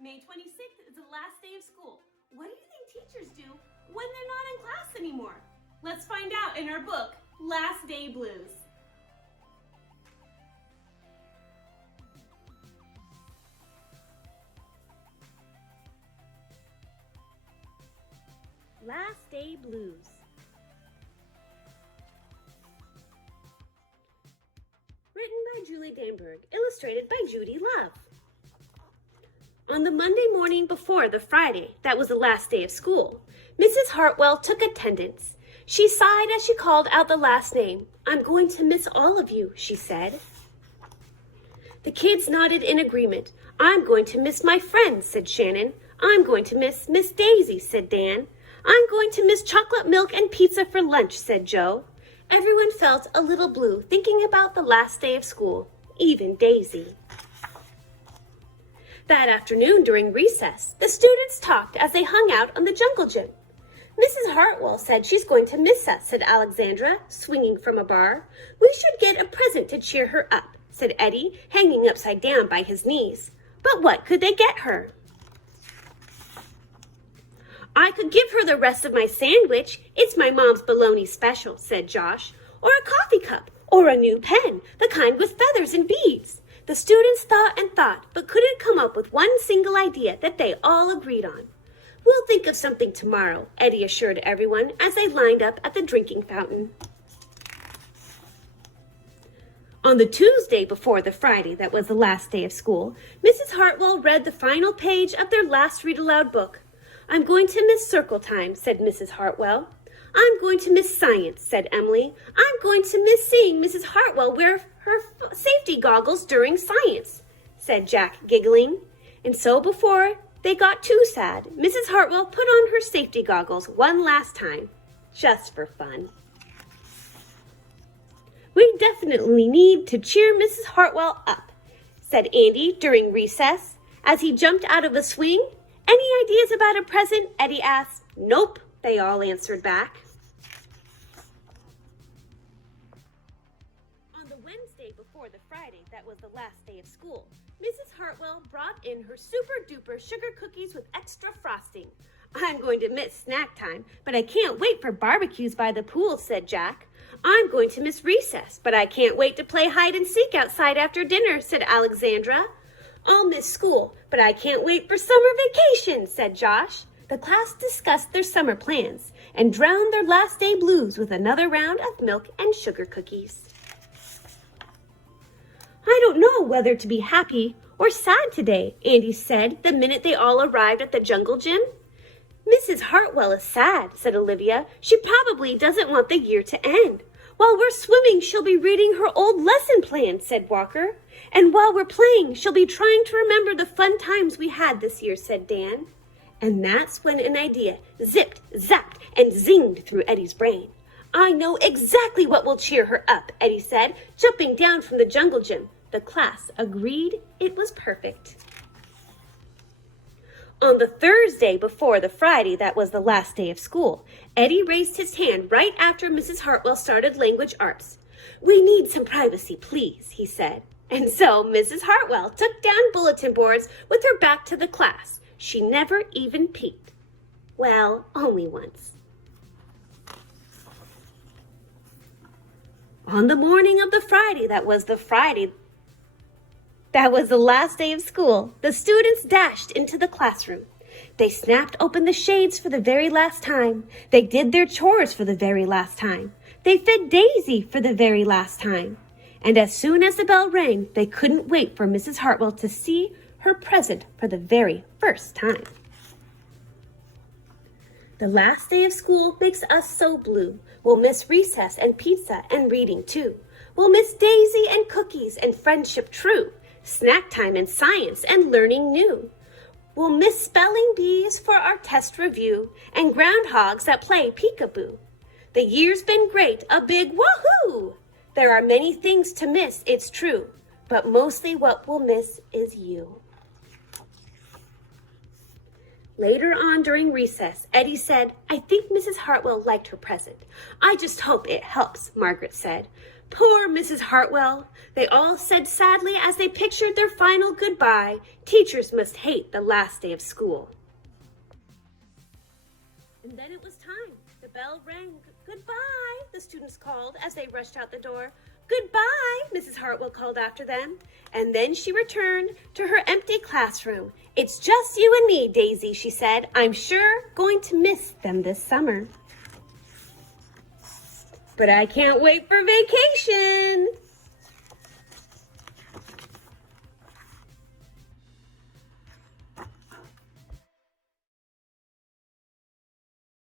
May 26th is the last day of school. What do you think teachers do when they're not in class anymore? Let's find out in our book, Last Day Blues. Last Day Blues. Written by Julie Danneberg, illustrated by Judy Love. On the Monday morning before the Friday that was the last day of school, Mrs. Hartwell took attendance. She sighed as she called out the last name. "I'm going to miss all of you," she said. The kids nodded in agreement. "I'm going to miss my friends," said Shannon. "I'm going to miss Miss Daisy," said Dan. "I'm going to miss chocolate milk and pizza for lunch," said Joe. Everyone felt a little blue thinking about the last day of school, even Daisy. That afternoon during recess, the students talked as they hung out on the jungle gym. "Mrs. Hartwell said she's going to miss us," said Alexandra, swinging from a bar. "We should get a present to cheer her up," said Eddie, hanging upside down by his knees. But what could they get her? "I could give her the rest of my sandwich. It's my mom's bologna special," said Josh. "Or a coffee cup, or a new pen, the kind with feathers and beads." The students thought and thought, but couldn't come up with one single idea that they all agreed on. "We'll think of something tomorrow," Eddie assured everyone as they lined up at the drinking fountain. On the Tuesday before the Friday that was the last day of school, Mrs. Hartwell read the final page of their last read-aloud book. "I'm going to miss circle time," said Mrs. Hartwell. "I'm going to miss science," said Emily. "I'm going to miss seeing Mrs. Hartwell wear her safety goggles during science," said Jack, giggling. And so before they got too sad, Mrs. Hartwell put on her safety goggles one last time, just for fun. "We definitely need to cheer Mrs. Hartwell up," said Andy during recess as he jumped out of a swing. "Any ideas about a present?" Eddie asked. "Nope," they all answered back. On the Wednesday before the Friday that was the last day of school, Mrs. Hartwell brought in her super-duper sugar cookies with extra frosting. "I'm going to miss snack time, but I can't wait for barbecues by the pool," said Jack. "I'm going to miss recess, but I can't wait to play hide and seek outside after dinner," said Alexandra. "I'll miss school, but I can't wait for summer vacation," said Josh. The class discussed their summer plans and drowned their last day blues with another round of milk and sugar cookies. "I don't know whether to be happy or sad today," Andy said the minute they all arrived at the jungle gym. "Mrs. Hartwell is sad," said Olivia. "She probably doesn't want the year to end." "While we're swimming, she'll be reading her old lesson plan," said Walker. "And while we're playing, she'll be trying to remember the fun times we had this year," said Dan. And that's when an idea zipped, zapped, and zinged through Eddie's brain. "I know exactly what will cheer her up," Eddie said, jumping down from the jungle gym. The class agreed it was perfect. On the Thursday before the Friday that was the last day of school, Eddie raised his hand right after Mrs. Hartwell started language arts. "We need some privacy, please," he said. And so Mrs. Hartwell took down bulletin boards with her back to the class. She never even peeked. Well, only once. On the morning of the Friday that was the last day of school, the students dashed into the classroom. They snapped open the shades for the very last time. They did their chores for the very last time. They fed Daisy for the very last time. And as soon as the bell rang, they couldn't wait for Mrs. Hartwell to see her present for the very first time. The last day of school makes us so blue. We'll miss recess and pizza and reading too. We'll miss Daisy and cookies and friendship true, snack time and science and learning new. We'll miss spelling bees for our test review and groundhogs that play peekaboo. The year's been great, a big woohoo! There are many things to miss, it's true, but mostly what we'll miss is you. Later on during recess, Eddie said, "I think Mrs. Hartwell liked her present. I just hope it helps," Margaret said. Poor Mrs. Hartwell, they all said sadly as they pictured their final goodbye. Teachers must hate the last day of school. And then it was time. The bell rang. Goodbye, the students called as they rushed out the door. Goodbye, Mrs. Hartwell called after them. And then she returned to her empty classroom. It's just you and me, Daisy, she said. I'm sure going to miss them this summer. But I can't wait for vacation.